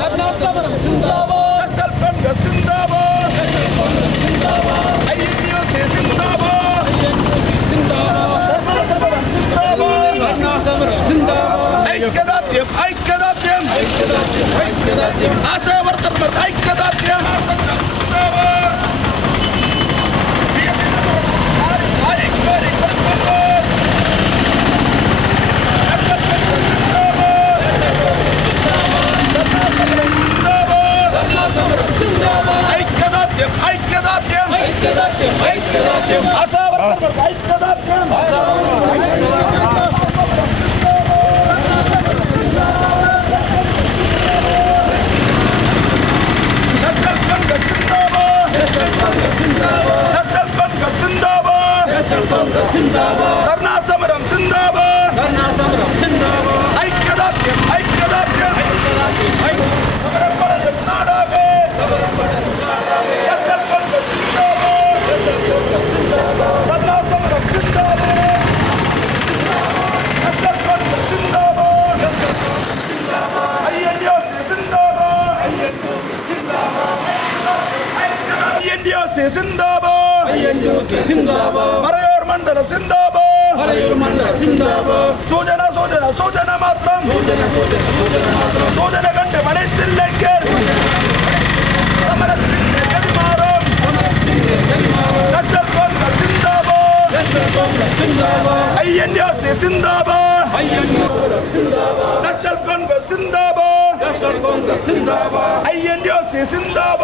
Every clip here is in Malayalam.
أبناء الصبر زنداباد القنقة زنداباد حي اليوسي زنداباد أبناء الصبر زنداباد أي كذاتهم أي كذاتهم أي كذاتهم أي كذاتهم أسا ورقة مرت أي كذاتهم ஐக்கியதாக்கியம் ஐக்கியதாக்கியம் அசாவரம் ஐக்கியதாக்கியம் அசாவரம் ஐக்கியதாக்கியம் தர்ணா அரசு சிந்தாபாத் மறையோர் மண்டலம் சிந்தாபாத் சூஜன சூஜன சூஜன மாத்திரம் சூஜன கண்டு மனைத்தில்லை கதிமாறும் கட்டல் கொண்ட சிந்தாபாத் ஐயன் யாசி சிந்தாபாத் கட்டல் கொண்ட சிந்தாபாத் ஐயன் யாசி சிந்தாபாத்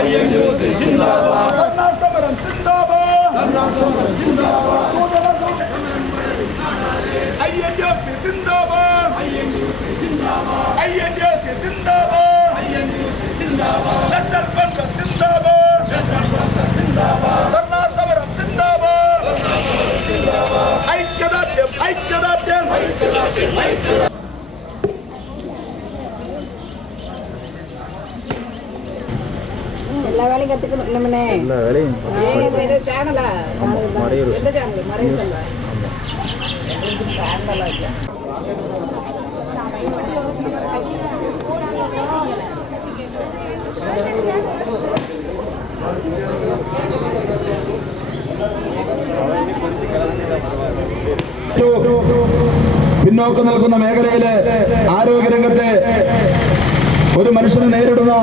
ஐஎம் ஜோசி ஜிந்தாபாத் அண்ணா சமரம் ஜிந்தாபாத் அண்ணா சமரம் ஜிந்தாபாத் எல்லா வேலையும் கத்துக்கணும் நம்மனே எல்லா வேலையும் சேனலா மறையூர் எந்த சேனல் மறைய சொல்ல പിന്നോക്കം നിൽക്കുന്ന മേഖലയിലെ ആരോഗ്യരംഗത്തെ ഒരു മനുഷ്യന് നേരിടുന്ന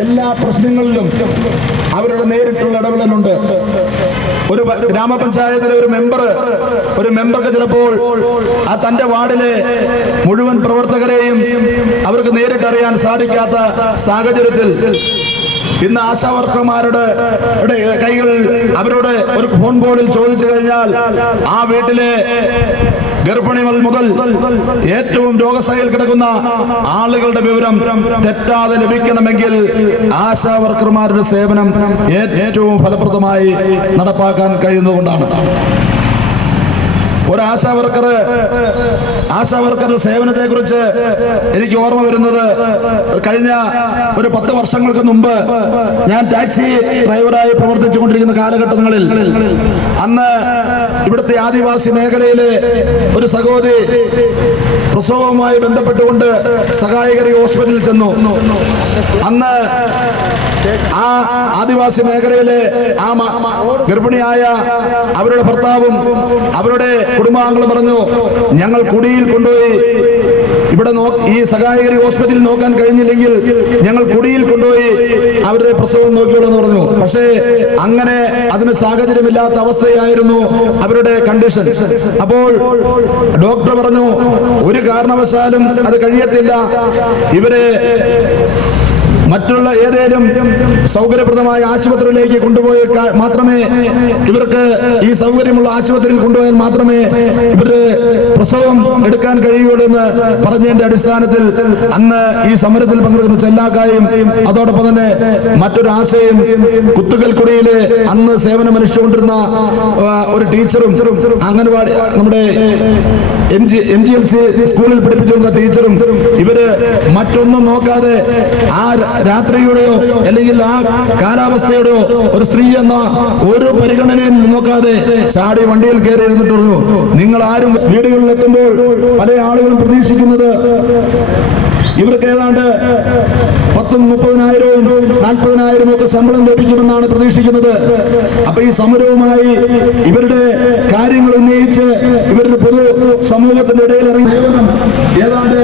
എല്ലാ പ്രശ്നങ്ങളിലും അവരുടെ നേരിട്ടുള്ള ഇടപെടലുണ്ട് ഒരു ഗ്രാമപഞ്ചായത്തിലെ ഒരു മെമ്പർ ഒരു മെമ്പർക്ക് ചിലപ്പോൾ ആ തന്റെ വാർഡിലെ മുഴുവൻ പ്രവർത്തകരെയും അവർക്ക് നേരിട്ടറിയാൻ സാധിക്കാത്ത സാഹചര്യത്തിൽ ഇന്ന് ആശാവർക്കർമാരുടെ കൈകൾ അവരോട് ഒരു ഫോൺ കോളിൽ ചോദിച്ചു കഴിഞ്ഞാൽ ആ വീട്ടിലെ ഗർഭിണികൾ മുതൽ ഏറ്റവും രോഗസഹയിൽ കിടക്കുന്ന ആളുകളുടെ വിവരം തെറ്റാതെ ലഭിക്കണമെങ്കിൽ ആശാവർക്കർമാരുടെ സേവനം ഏറ്റവും ഫലപ്രദമായി നടപ്പാക്കാൻ കഴിയുന്നതുകൊണ്ടാണ്. ഒരു ആശാ വർക്കർ ആശാ വർക്കറുടെ സേവനത്തെ കുറിച്ച് എനിക്ക് ഓർമ്മ വരുന്നത് കഴിഞ്ഞ ഒരു പത്ത് വർഷങ്ങൾക്ക് മുമ്പ് ഞാൻ ടാക്സി ഡ്രൈവറായി പ്രവർത്തിച്ചുകൊണ്ടിരിക്കുന്ന കാലഘട്ടങ്ങളിൽ അന്ന് ഇവിടുത്തെ ആദിവാസി മേഖലയിലെ ഒരു സഹോദരി പ്രസവവുമായി ബന്ധപ്പെട്ടുകൊണ്ട് സഹായകരി ഹോസ്പിറ്റലിൽ ചെന്നു. അന്ന് ആ ആദിവാസി മേഖലയിലെ ആ ഗർഭിണിയായ അവരുടെ ഭർത്താവും അവരുടെ കുടുംബാംഗങ്ങളും പറഞ്ഞു ഞങ്ങൾ കുടിയിൽ കൊണ്ടുപോയി ഇവിടെ ഈ സഹായകരി ഹോസ്പിറ്റലിൽ നോക്കാൻ കഴിഞ്ഞില്ലെങ്കിൽ ഞങ്ങൾ കുടിയിൽ കൊണ്ടുപോയി അവരുടെ പ്രസവം നോക്കിയോളെന്ന് പറഞ്ഞു. പക്ഷേ അങ്ങനെ അതിന് സാഹചര്യമില്ലാത്ത അവസ്ഥയായിരുന്നു അവരുടെ കണ്ടീഷൻ അപ്പോൾ ഡോക്ടർ പറഞ്ഞു ഒരു കാരണവശാലും അത് കഴിയത്തില്ല. ഇവരെ മറ്റുള്ള ഏതേലും സൗകര്യപ്രദമായ ആശുപത്രിയിലേക്ക് കൊണ്ടുപോയി മാത്രമേ ഇവർക്ക് ഈ സൗകര്യമുള്ള ആശുപത്രിയിൽ കൊണ്ടുപോയാൽ മാത്രമേ ഇവർ പ്രസവം എടുക്കാൻ കഴിയുള്ളൂ എന്ന് പറഞ്ഞതിന്റെ അടിസ്ഥാനത്തിൽ അന്ന് ഈ സമരത്തിൽ പങ്കെടുക്കുന്ന ചെല്ലാക്കായും അതോടൊപ്പം തന്നെ മറ്റൊരു ആശയും കുത്തുകൽക്കുടിയിലെ അന്ന് സേവനമനുഷ്ഠിച്ചുകൊണ്ടിരുന്ന ഒരു ടീച്ചറും അംഗൻവാടി നമ്മുടെ M G M G L C സ്കൂളിൽ പഠിപ്പിച്ചിരുന്ന ടീച്ചറും ഇവർ മറ്റൊന്നും നോക്കാതെ ആ രാത്രിയുടെയോ അല്ലെങ്കിൽ ആ കാലാവസ്ഥയുടെയോ ഒരു സ്ത്രീ എന്ന ഒരു പരിഗണനയും നോക്കാതെ ചാടി വണ്ടിയിൽ കയറി ഇരുന്നിട്ട് നിങ്ങൾ ആരും വീടുകളിൽ എത്തുമ്പോൾ പല ആളുകളും പ്രതീക്ഷിക്കുന്നത് ഇവർക്ക് ഏതാണ്ട് പത്തും മുപ്പതിനായിരവും നാൽപ്പതിനായിരവും ഒക്കെ ശമ്പളം ലഭിക്കുമെന്നാണ് പ്രതീക്ഷിക്കുന്നത്. അപ്പൊ ഈ സമരവുമായി ഇവരുടെ കാര്യങ്ങൾ ഉന്നയിച്ച് ഇവരുടെ പൊതു സമൂഹത്തിന്റെ ഇടയിൽ ഇറങ്ങി. ഏതാണ്ട്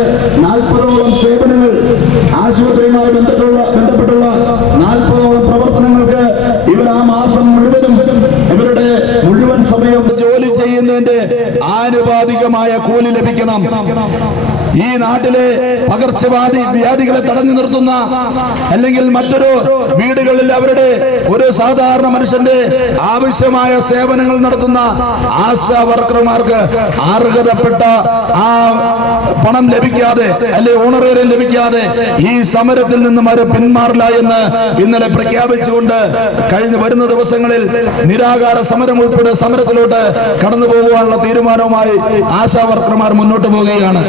ആശുപത്രിയുമായി ബന്ധപ്പെട്ടുള്ള ബന്ധപ്പെട്ടുള്ള നാൽപ്പതോളം പ്രവർത്തനങ്ങൾക്ക് ഇവർ ആ മാസം മുഴുവനും ഇവരുടെ മുഴുവൻ സമയം ജോലി ചെയ്യുന്നതിന്റെ ആനുപാതികമായ കൂലി ലഭിക്കണം. ഈ നാട്ടിലെ പകർച്ചവാദി വ്യാധികളെ തടഞ്ഞു നിർത്തുന്ന അല്ലെങ്കിൽ മറ്റൊരു വീടുകളിൽ അവരുടെ ഒരു സാധാരണ മനുഷ്യന്റെ ആവശ്യമായ സേവനങ്ങൾ നടത്തുന്ന ആശാ വർക്കർമാർക്ക് അർഹതപ്പെട്ട ആ പണം ലഭിക്കാതെ അല്ലെ ഓണറേറിയം ലഭിക്കാതെ ഈ സമരത്തിൽ നിന്നും അവർ പിന്മാറില്ല എന്ന് ഇന്നലെ പ്രഖ്യാപിച്ചുകൊണ്ട് കഴിഞ്ഞ് വരുന്ന ദിവസങ്ങളിൽ നിരാകാര സമരം ഉൾപ്പെടെ സമരത്തിലോട്ട് കടന്നു പോകുവാനുള്ള തീരുമാനവുമായി ആശാ വർക്കർമാർ മുന്നോട്ട് പോവുകയാണ്.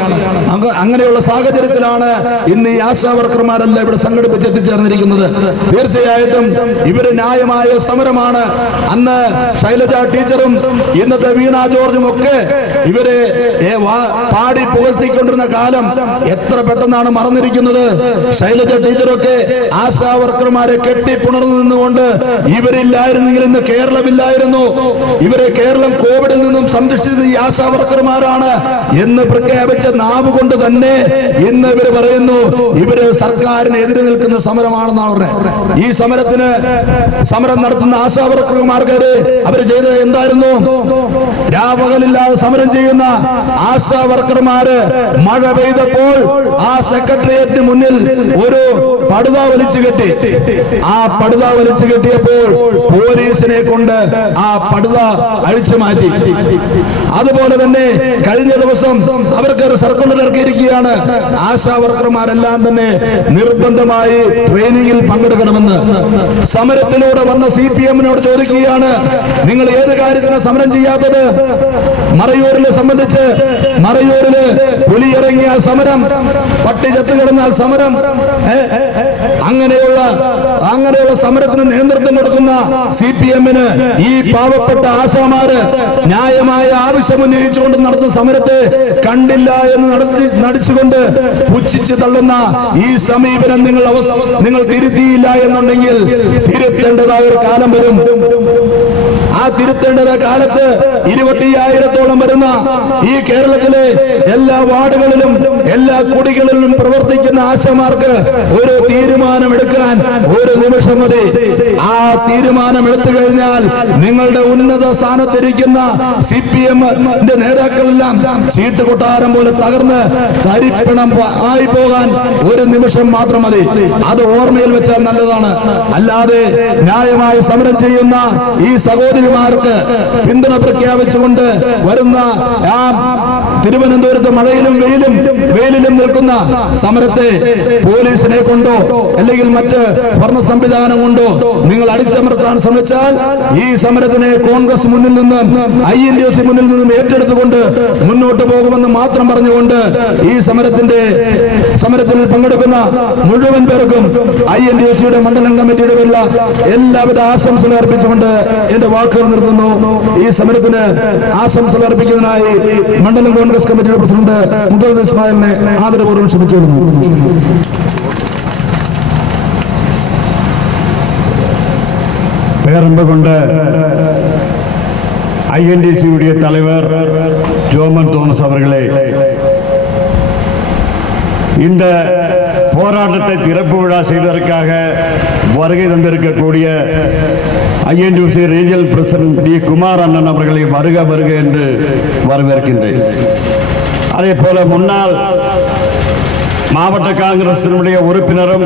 അങ്ങനെയുള്ള സാഹചര്യത്തിലാണ് ഇന്ന് ഈ ആശാ വർക്കർമാരെല്ലാം ഇവിടെ സംഘടിപ്പിച്ച് എത്തിച്ചേർന്നിരിക്കുന്നത് തീർച്ചയായിട്ടും ഇവർ ന്യായമായ സമരമാണ്. അന്ന് ശൈലജ ടീച്ചറും ഇന്നത്തെ വീണ ജോർജും ഒക്കെ ഇവരെ പാടി പുകഴ്ത്തിക്കൊണ്ടിരുന്ന കാലം എത്ര പെട്ടെന്നാണ് മറന്നിരിക്കുന്നത്. ശൈലജ ടീച്ചറൊക്കെ ആശാ വർക്കർമാരെ കെട്ടിപ്പുണർന്നു നിന്നുകൊണ്ട് ഇവരില്ലായിരുന്നെങ്കിൽ ഇന്ന് കേരളമില്ലായിരുന്നു. ഇവരെ കേരളം കോവിഡിൽ നിന്നും സംരക്ഷിച്ചത് ഈ ആശാ വർക്കർമാരാണ് എന്ന് പ്രഖ്യാപിച്ച നാവ് കൊണ്ട് തന്നെ ഇന്ന് ഇവർ പറയുന്നു ഇവർ സർക്കാരിന് എതിരെ നിൽക്കുന്ന സമരമാണെന്നാണ് പറഞ്ഞത്. ഈ സമരത്തിന് സമരം നടത്തുന്ന ആശാവർക്കർമാർക്കാര് അവർ ചെയ്തത് എന്തായിരുന്നു? രാപകലില്ലാതെ സമരം ചെയ്യുന്ന ആശാവർക്കർമാര് മഴ പെയ്തപ്പോൾ ആ സെക്രട്ടേറിയറ്റിന് മുന്നിൽ ഒരു പടുത വലിച്ചു കെട്ടി. ആ പടുത വലിച്ചു കെട്ടിയപ്പോൾ പോലീസിനെ കൊണ്ട് ആ പടുത അഴിച്ചു മാറ്റി. അതുപോലെ തന്നെ കഴിഞ്ഞ ദിവസം അവർക്ക് ഒരു സർക്കുലർ ഇറക്കിയിരിക്കുകയാണ് ആശാ വർക്കർമാരെല്ലാം തന്നെ നിർബന്ധമായി ട്രെയിനിങ്ങിൽ പങ്കെടുക്കണമെന്ന്. സമരത്തിലൂടെ വന്ന സി പി എമ്മിനോട് ചോദിക്കുകയാണ് നിങ്ങൾ ഏത് കാര്യത്തിന് സമരം ചെയ്യാത്തത്? മറയൂരിനെ സംബന്ധിച്ച് മറയൂരിൽ പുലി ഇറങ്ങിയാൽ സമരം പട്ടി ചത്തു കിടന്നാൽ സമരം അങ്ങനെയുള്ള അങ്ങനെയുള്ള സമരത്തിന് നേതൃത്വം കൊടുക്കുന്ന സി പി എമ്മിന് ഈ പാവപ്പെട്ട ആശാമാര് ന്യായമായ ആവശ്യം ഉന്നയിച്ചുകൊണ്ട് നടത്തുന്ന സമരത്തെ കണ്ടില്ല എന്ന് നടത്തി നടിച്ചുകൊണ്ട് പുച്ഛിച്ച് തള്ളുന്ന ഈ സമീപനം നിങ്ങൾ നിങ്ങൾ തിരുത്തിയില്ല എന്നുണ്ടെങ്കിൽ തിരുത്തേണ്ടതായ ഒരു കാലം വരും. തിരുത്തേണ്ടത് കാലത്ത് ഇരുപത്തിയായിരത്തോളം വരുന്ന ഈ കേരളത്തിലെ എല്ലാ വാർഡുകളിലും എല്ലാ കുടികളിലും പ്രവർത്തിക്കുന്ന ആശമാർക്ക് ഒരു തീരുമാനമെടുക്കാൻ ഒരു നിമിഷം മതി. ആ തീരുമാനം എടുത്തു കഴിഞ്ഞാൽ നിങ്ങളുടെ ഉന്നത സ്ഥാനത്തിരിക്കുന്ന സി പി എമ്മിന്റെ നേതാക്കളെല്ലാം സീറ്റ് കൊട്ടാരം പോലെ തകർന്ന് തരിപ്പണം ആയി പോകാൻ ഒരു നിമിഷം മാത്രം മതി. അത് ഓർമ്മയിൽ വെച്ചാൽ നല്ലതാണ്. അല്ലാതെ ന്യായമായി സമരം ചെയ്യുന്ന ഈ സഹോദരിമാർക്ക് പിന്തുണ പ്രഖ്യാപിച്ചുകൊണ്ട് വരുന്ന ആ തിരുവനന്തപുരത്ത് മഴയിലും വെയിലും വെയിലിലും നിൽക്കുന്ന സമരത്തെ പോലീസിനെ കൊണ്ടോ അല്ലെങ്കിൽ മറ്റ് ഭരണ സംവിധാനം കൊണ്ടോ നിങ്ങൾ അടിച്ചമർത്താൻ ശ്രമിച്ചാൽ ഈ സമരത്തിനെ കോൺഗ്രസ് മുന്നിൽ നിന്നും ഐ എൻ ഡി മുന്നിൽ നിന്നും ഏറ്റെടുത്തുകൊണ്ട് മുന്നോട്ട് പോകുമെന്ന് മാത്രം പറഞ്ഞുകൊണ്ട് ഈ സമരത്തിന്റെ സമരത്തിൽ പങ്കെടുക്കുന്ന മുഴുവൻ പേർക്കും ഐ എൻ ഡി എസ് മണ്ഡലം കമ്മിറ്റിയുടെ പേരിലുള്ള എല്ലാവിധ ആശംസകൾ അർപ്പിച്ചുകൊണ്ട് എന്റെ വാക്കുകൾ നിർത്തുന്നു ഈ സമരത്തിന് ആശംസകൾ അർപ്പിക്കുന്നതിനായി മണ്ഡലം കോൺഗ്രസ് കമ്മിറ്റിയുടെ പ്രസിഡന്റ് മുഗൾ ഇസ്മായിലിനെ ആദരപൂർവ്വം ക്ഷണിച്ചുകൊള്ളുന്നു பேரன்பு கொண்ட ஐஎன்டிசியுடைய தலைவர் ஜோமன் தோமஸ் அவர்களே இந்த போராட்டத்தை திறப்பு விழா செய்வதற்காக வருகை தந்திருக்கக்கூடிய INTUC regional president T Kumar அண்ணன் அவர்களை வருக வருக என்று வரவேற்கின்றேன். அதே போல முன்னாள் மாவட்ட காங்கிரசினுடைய உறுப்பினரும்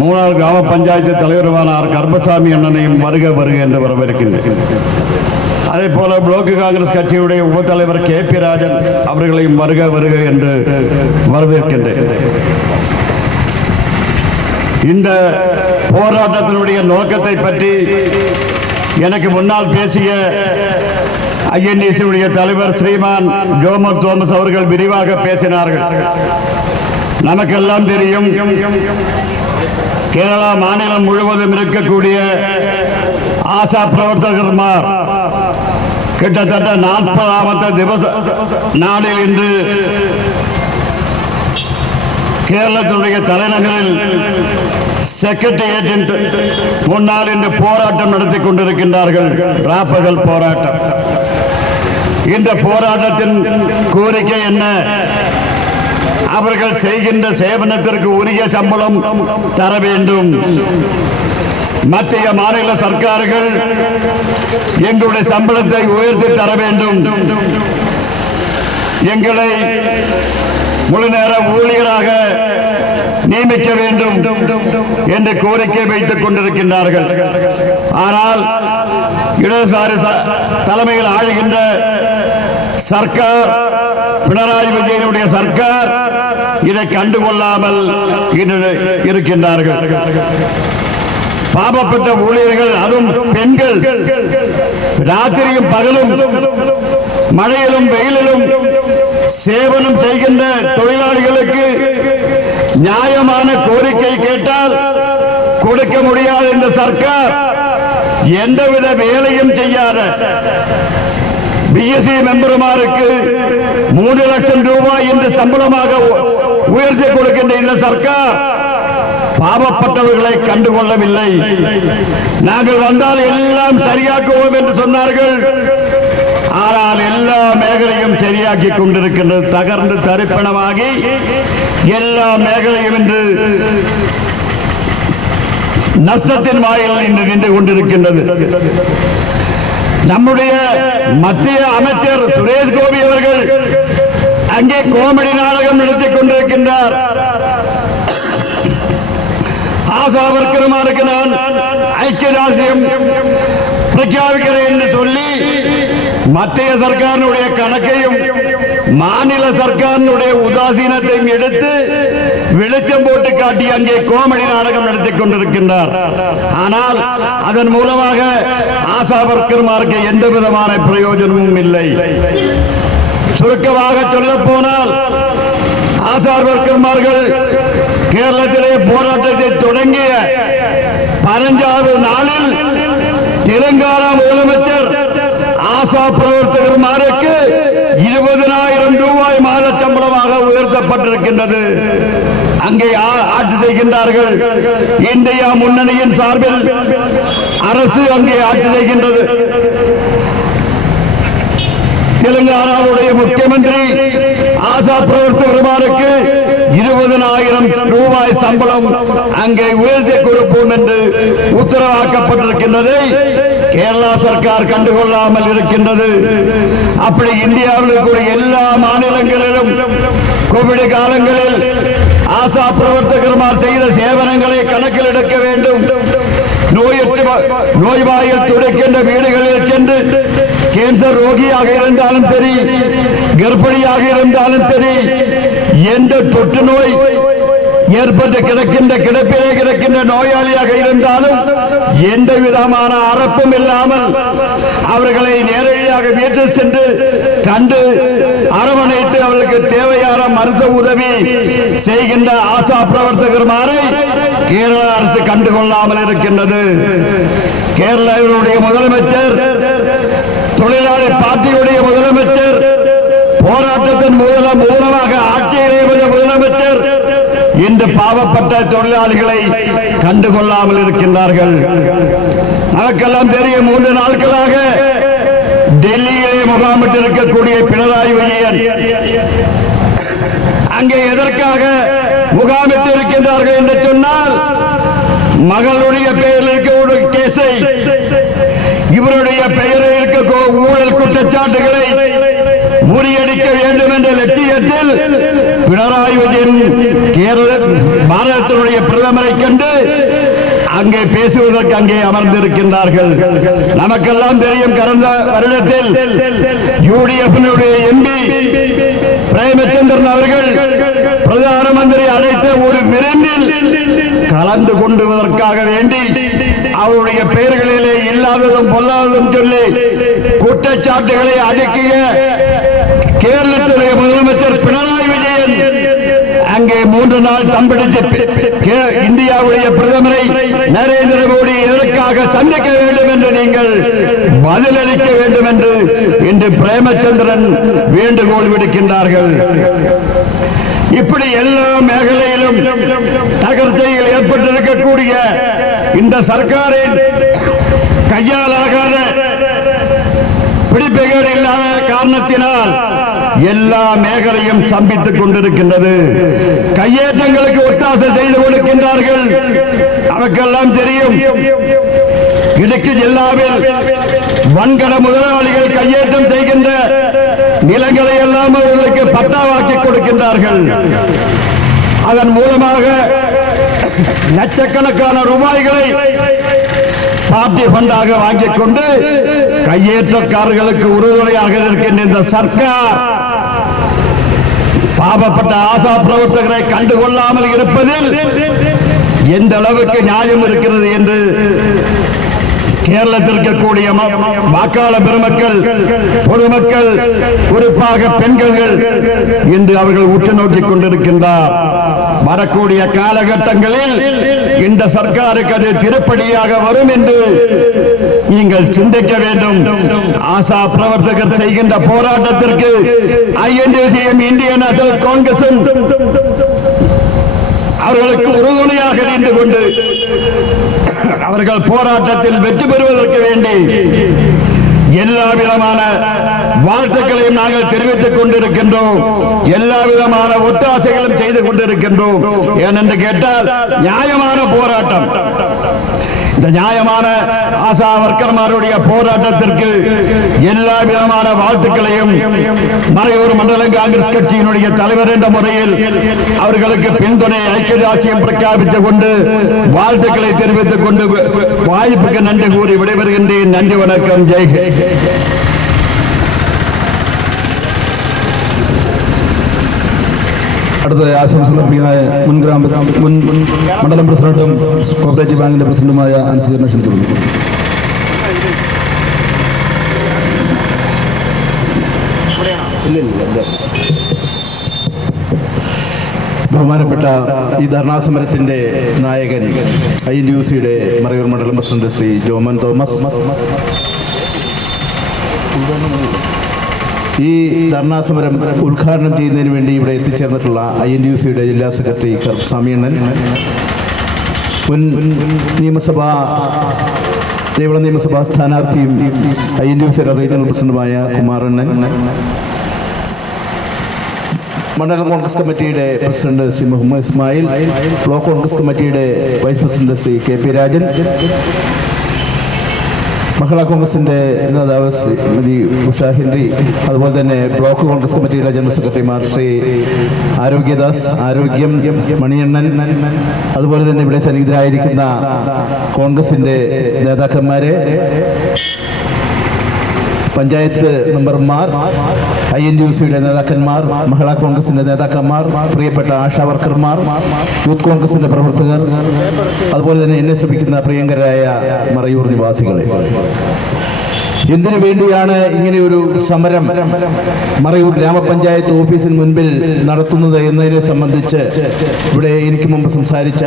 மூணாறு கிராம பஞ்சாயத்து தலைவருமான ஆர் கர்பசாமி அண்ணனையும் வருக வருக என்று வரவேற்கின்றேன். அதே போல பிளாக் காங்கிரஸ் கட்சியுடைய உபத்தலைவர் கே பி ராஜன் அவர்களையும் வருக வருக என்று வரவேற்கின்றேன். இந்த போராட்டத்தினுடைய நோக்கத்தை பற்றி எனக்கு முன்னால் பேசிய ஐஎன்டிசியுடைய தலைவர் ஸ்ரீமான் ஜோமர் தோமஸ் அவர்கள் விரிவாக பேசினார்கள். நமக்கெல்லாம் தெரியும் கேரளா மாநிலம் முழுவதும் இருக்கக்கூடிய ஆசா பிரவர்த்தகர்மார் கிட்டத்தட்ட நாற்பதாமத்த திவச நாளில் இன்று கேரளத்தினுடைய தலைநகரில் செக்ரட்டரியேட்டின் முன்னால் இன்று போராட்டம் நடத்தி கொண்டிருக்கின்றார்கள். ராப்பகல் போராட்டம். இந்த போராட்டத்தின் கோரிக்கை என்ன? அவர்கள் செய்கின்ற சேவனத்திற்கு உரிய சம்பளம் தர வேண்டும். மத்திய மாநில சர்க்கார்கள் எங்களுடைய சம்பளத்தை உயர்த்தி தர வேண்டும். எங்களை முழு நேர ஊழியராக நியமிக்க வேண்டும் என்று கோரிக்கை வைத்துக் கொண்டிருக்கின்றார்கள். ஆனால் இடதுசாரி த- தலைமையில் ஆளுகின்ற சர்க்கார் பினராயி விஜயனுடைய சர்க்கார் இதை கண்டுகொள்ளாமல் இருக்கின்றார்கள். பாபப்பட்ட ஊழியர்கள் அதுவும் பெண்கள். ராத்திரியும் பகலும் மழையிலும் வெயிலிலும் சேவனம் செய்கின்ற தொழிலாளிகளுக்கு நியாயமான கோரிக்கை கேட்டால் கொடுக்க முடியாது என்ற சர்க்கார் எந்தவித வேலையும் செய்யாத பிஎஸ்சி மெம்பர்மாருக்கு மூன்று லட்சம் ரூபாய் என்று சம்பளமாக உயர்த்தி கொடுக்கின்ற இந்த சர்க்கார் பாவப்பட்டவர்களை கண்டுகொள்ளவில்லை. நாங்கள் வந்தால் எல்லாம் சரியாக்குவோம் என்று சொன்னார்கள். ஆனால் எல்லா மேகலையும் சரியாக்கி கொண்டிருக்கின்றது. தகர்ந்து தரிப்பணமாகி எல்லா மேகலையும் இன்று நஷ்டத்தின் வாயில் இன்று நின்று கொண்டிருக்கின்றது. நம்முடைய மத்திய அமைச்சர் சுரேஷ் கோபி அவர்கள் அங்கே கோமடி நாடகம் நடத்திக் கொண்டிருக்கின்றார். ஆசாவிற்கிறமாருக்கு நான் ஐக்கிய ராசியம் பிரഖ്യാപിக்கிறேன் என்று மத்திய சர்க்காரினுடைய கணக்கையும் மாநில சர்க்காரினுடைய உதாசீனத்தையும் எடுத்து வெளிச்சம் போட்டு காட்டி அங்கே கோமடி நாடகம் நடத்திக் கொண்டிருக்கின்றார். ஆனால் அதன் மூலமாக ஆசாவர்க்கருமாருக்கு எந்த விதமான பிரயோஜனமும் இல்லை. சுருக்கமாக சொல்ல போனால் ஆசார் வர்க்கர்மார்கள் கேரளத்திலே போராட்டத்தை தொடங்கிய பதினஞ்சாவது நாளில் தெலுங்கானா முதலமைச்சர் ஆசா பிரவர்த்தகர் பிரவர்த்தகர்மாருக்கு இருபதனாயிரம் ரூபாய் மாத சம்பளமாக உயர்த்தப்பட்டிருக்கின்றது. அங்கே ஆட்சி செய்கின்றார்கள். இந்தியா முன்னணியின் சார்பில் அரசு அங்கே ஆட்சி செய்கின்றது. தெலுங்கானாவுடைய முக்கியமந்திரி ஆசா பிரவர்த்தகருமாருக்கு இருபதனாயிரம் ரூபாய் சம்பளம் அங்கே உயர்த்தி கொடுப்போம் என்று உத்தரவாக்கப்பட்டிருக்கின்றதை. கேரளா சர்க்கார் கண்டுகொள்ளாமல் இருக்கின்றது. அப்படி இந்தியாவில் கூட எல்லா மாநிலங்களிலும் கோவிட் காலங்களில் ஆசா பிரவர்த்தகர்மார் செய்த சேவனங்களை கணக்கில் எடுக்க வேண்டும். நோயற்று நோய்வாயில் துடைக்கின்ற வீடுகளில் சென்று கேன்சர் ரோகியாக இருந்தாலும் சரி கர்ப்பிணியாக இருந்தாலும் சரி எந்த தொற்று நோய் ஏற்பட்டு கிடக்கின்ற கிடப்பிலே கிடக்கின்ற நோயாளியாக இருந்தாலும் எந்த விதமான அறப்பும் இல்லாமல் அவர்களை நேரடியாக வீட்டில் சென்று கண்டு அரவணைத்து அவர்களுக்கு தேவையான மருத்துவ உதவி செய்கின்ற ஆசா பிரவர்த்தகர்மாரை கேரள அரசு கண்டுகொள்ளாமல் இருக்கின்றது. கேரளாவினுடைய முதலமைச்சர் தொழிலாளி பார்ட்டியுடைய முதலமைச்சர் போராட்டத்தின் மூலம் மூலமாக ஆட்சியில் இருந்த முதலமைச்சர் இன்று பாவப்பட்ட தொழிலாளிகளை கண்டுகொள்ளாமல் இருக்கின்றார்கள். நமக்கெல்லாம் தெரியும் மூன்று நாட்களாக டெல்லியிலே முகாமிட்டிருக்கக்கூடிய பினராயி விஜயன் அங்கே எதற்காக முகாமிட்டு இருக்கின்றார்கள் என்று சொன்னால் மகளுடைய பெயரில் இருக்கக்கூடிய கேஸை இவருடைய பெயரில் இருக்க ஊழல் குற்றச்சாட்டுகளை முறியடிக்க வேண்டும் என்ற லட்சியத்தில் பினராயி விஜயன் கேரள பாரதத்தினுடைய பிரதமரை கண்டு அங்கே பேசுவதற்கு அங்கே அமர்ந்திருக்கின்றார்கள். நமக்கெல்லாம் தெரியும் கடந்த வருடத்தில் யூடிஎஃபினுடைய எம்பி பிரேமச்சந்திரன் அவர்கள் பிரதான மந்திரி அழைத்த ஒரு விருந்தில் கலந்து கொண்டுவதற்காக வேண்டி அவருடைய பெயர்களிலே இல்லாததும் பொல்லாததும் சொல்லி குற்றச்சாட்டுகளை அடுக்கிய கேரளத்துடைய முதலமைச்சர் பினராயி விஜயன் அங்கே மூன்று நாள் தம்பிடித்து இந்தியாவுடைய பிரதமரை நரேந்திர மோடி எதற்காக சந்திக்க வேண்டும் என்று நீங்கள் பதிலளிக்க வேண்டும் என்று இன்று பிரேமச்சந்திரன் வேண்டுகோள் விடுக்கின்றார்கள். இப்படி எல்லா மேகலையிலும் தகர்த்தையில் ஏற்பட்டிருக்கக்கூடிய இந்த சர்க்காரின் கையாலாகாத பிடிப்புகள் இல்லாத காரணத்தினால் எல்லா மேகலையும் சம்பித்துக் கொண்டிருக்கின்றது. கையேற்றங்களுக்கு ஒத்தாசை செய்து கொடுக்கின்றார்கள். நமக்கெல்லாம் தெரியும். இடுக்கு ஜில்லாவில் வன்கட முதலாளிகள் கையேற்றம் செய்கின்ற நிலங்களை எல்லாம் அவர்களுக்கு பட்டாவாக்கி கொடுக்கின்றார்கள். அதன் மூலமாக லட்சக்கணக்கான ரூபாய்களை பார்ட்டி ஃபண்டாக வாங்கிக் கொண்டு கையேற்றக்காரர்களுக்கு உறுதுணையாக இருக்கின்ற இந்த சர்க்கார் பாவப்பட்ட ஆசா பிரவர்த்தகரை கண்டுகொள்ளாமல் இருப்பதில் எந்த அளவுக்கு நியாயம் இருக்கிறது என்று கேரளத்தில் இருக்கக்கூடிய வாக்காள பெருமக்கள் பொதுமக்கள் குறிப்பாக பெண்கள் இன்று அவர்கள் உற்று நோக்கிக் கொண்டிருக்கின்றார். வரக்கூடிய காலகட்டங்களில் இந்த சர்க்காருக்கு அது திருப்படியாக வரும் என்று நீங்கள் சிந்திக்க வேண்டும். ஆசா பிரவர்த்தகர் செய்கின்ற போராட்டத்திற்கு ஐஎன்டிசிஎம் இந்திய நேஷனல் காங்கிரசும் அவர்களுக்கு உறுதுணையாக நின்று கொண்டு அவர்கள் போராட்டத்தில் வெற்றி பெறுவதற்கு வேண்டி எல்லா விதமான வாழ்த்துக்களையும் நாங்கள் தெரிவித்துக் கொண்டிருக்கின்றோம். எல்லா விதமான ஒத்தாசைகளும் செய்து கொண்டிருக்கின்றோம். ஏனென்று கேட்டால் நியாயமான போராட்டம். இந்த நியாயமான ஆசா வர்க்கர்மாருடைய போராட்டத்திற்கு எல்லா விதமான வாழ்த்துக்களையும் மறையூர் மண்டல காங்கிரஸ் கட்சியினுடைய தலைவர் என்ற முறையில் அவர்களுக்கு பின்துணை ஐக்கியராட்சியம் பிரகாபித்துக் கொண்டு வாழ்த்துக்களை தெரிவித்துக் கொண்டு வாய்ப்புக்கு நன்றி கூறி விடைபெறுகின்றேன். நன்றி வணக்கம். ஜெய் അടുത്ത ആശംസ അർപ്പിക്കുന്ന മുൻ ഗ്രാമ മുൻ മണ്ഡലം പ്രസിഡന്റും കോപ്പറേറ്റീവ് ബാങ്കിന്റെ പ്രസിഡന്റുമായ അനുസരണ ക്ഷണിക്കുന്നു. ബഹുമാനപ്പെട്ട ഈ ധർണാസമരത്തിന്റെ നായകൻ ഐ എൻ യു സിയുടെ മറയൂർ മണ്ഡലം പ്രസിഡന്റ് ശ്രീ ജോമൻ തോമസ്. ഈ ധർണാ സമരം ഉദ്ഘാടനം ചെയ്യുന്നതിന് വേണ്ടി ഇവിടെ എത്തിച്ചേർന്നിട്ടുള്ള ഐ എൻ യു സിയുടെ ജില്ലാ സെക്രട്ടറി കർപ്പ് സമീണൻ മുൻ നിയമസഭാ ദേവള നിയമസഭാ സ്ഥാനാർത്ഥിയും ഐ എൻ യു സിയുടെ റീജിയണൽ പ്രസിഡന്റുമായ കുമാറണ്ണൻ മണ്ഡലം കോൺഗ്രസ് കമ്മിറ്റിയുടെ പ്രസിഡന്റ് ശ്രീ മുഹമ്മദ് ഇസ്മായിൽ. ബ്ലോക്ക് കോൺഗ്രസ് കമ്മിറ്റിയുടെ vice president Shri K P Rajan. മഹിളാ കോൺഗ്രസിന്റെ നേതാവ് ശ്രീമതി ഉഷ ഹെൻറി അതുപോലെ തന്നെ ബ്ലോക്ക് കോൺഗ്രസ് കമ്മിറ്റിയുടെ ജനറൽ സെക്രട്ടറിമാർ ശ്രീ ആരോഗ്യദാസ് ആരോഗ്യം മണിയണ്ണൻ അതുപോലെ തന്നെ ഇവിടെ സന്നിഹിതരായിരിക്കുന്ന കോൺഗ്രസിന്റെ നേതാക്കന്മാരെ പഞ്ചായത്ത് മെമ്പർമാർ ഐ എൻ യു സിയുടെ നേതാക്കന്മാർ മഹിളാ കോൺഗ്രസിന്റെ നേതാക്കന്മാർ പ്രിയപ്പെട്ട ആശാ വർക്കർമാർ യൂത്ത് കോൺഗ്രസിന്റെ പ്രവർത്തകർ അതുപോലെ തന്നെ എന്നെ ശ്രമിക്കുന്ന പ്രിയങ്കരായ മറയൂർ നിവാസികളെ. എന്തിനു വേണ്ടിയാണ് ഇങ്ങനെയൊരു സമരം മറയൂർ ഗ്രാമപഞ്ചായത്ത് ഓഫീസിന് മുൻപിൽ നടത്തുന്നത് എന്നതിനെ സംബന്ധിച്ച് ഇവിടെ എനിക്ക് മുമ്പ് സംസാരിച്ച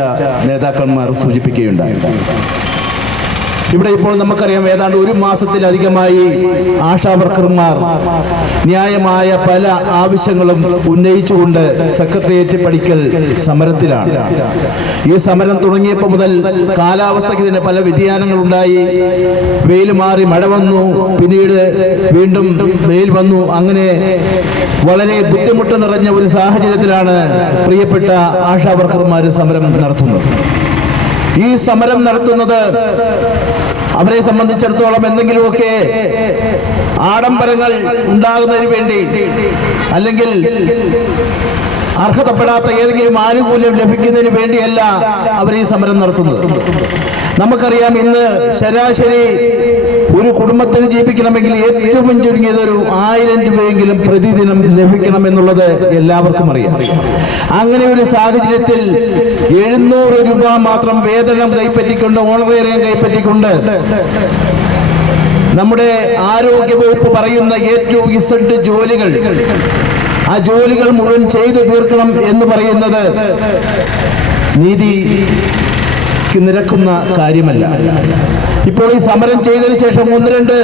നേതാക്കന്മാർ സൂചിപ്പിക്കുകയുണ്ടായി. ഇവിടെ ഇപ്പോൾ നമുക്കറിയാം ഏതാണ്ട് ഒരു മാസത്തിലധികമായി ആശാവർക്കർമാർ ന്യായമായ പല ആവശ്യങ്ങളും ഉന്നയിച്ചുകൊണ്ട് സെക്രട്ടേറിയറ്റ് പഠിക്കൽ സമരത്തിലാണ്. ഈ സമരം തുടങ്ങിയപ്പോൾ മുതൽ കാലാവസ്ഥയ്ക്ക് തന്നെ പല വ്യതിയാനങ്ങളുണ്ടായി. വെയിൽ മാറി മഴ വന്നു. പിന്നീട് വീണ്ടും വെയിൽ വന്നു. അങ്ങനെ വളരെ ബുദ്ധിമുട്ട് നിറഞ്ഞ ഒരു സാഹചര്യത്തിലാണ് പ്രിയപ്പെട്ട ആശാവർക്കർമാർ സമരം നടത്തുന്നത്. ഈ സമരം നടത്തുന്നത് അവരെ സംബന്ധിച്ചിടത്തോളം എന്തെങ്കിലുമൊക്കെ ആഡംബരങ്ങൾ ഉണ്ടാകുന്നതിന് വേണ്ടി അല്ലെങ്കിൽ അർഹതപ്പെടാത്ത ഏതെങ്കിലും ആനുകൂല്യം ലഭിക്കുന്നതിന് വേണ്ടിയല്ല അവർ ഈ സമരം നടത്തുന്നത്. നമുക്കറിയാം ഇന്ന് ശരാശരി ഒരു കുടുംബത്തിന് ജീവിക്കണമെങ്കിൽ ഏറ്റവും ചുരുങ്ങിയത് ഒരു ആയിരം രൂപയെങ്കിലും പ്രതിദിനം ലഭിക്കണം എന്നുള്ളത് എല്ലാവർക്കും അറിയാം. അങ്ങനെ ഒരു സാഹചര്യത്തിൽ എഴുന്നൂറ് രൂപ മാത്രം വേതനം കൈപ്പറ്റിക്കൊണ്ട് ഓണറേറിയം കൈപ്പറ്റിക്കൊണ്ട് നമ്മുടെ ആരോഗ്യ വകുപ്പ് പറയുന്ന ഏറ്റവും ഇസഡ് ജോലികൾ ആ ജോലികൾ മുഴുവൻ ചെയ്തു തീർക്കണം എന്ന് പറയുന്നത് നീതി നിരക്കുന്ന കാര്യമല്ല. ഇപ്പോൾ ഈ സമരം ചെയ്തതിനു ശേഷം ഒന്ന് രണ്ട്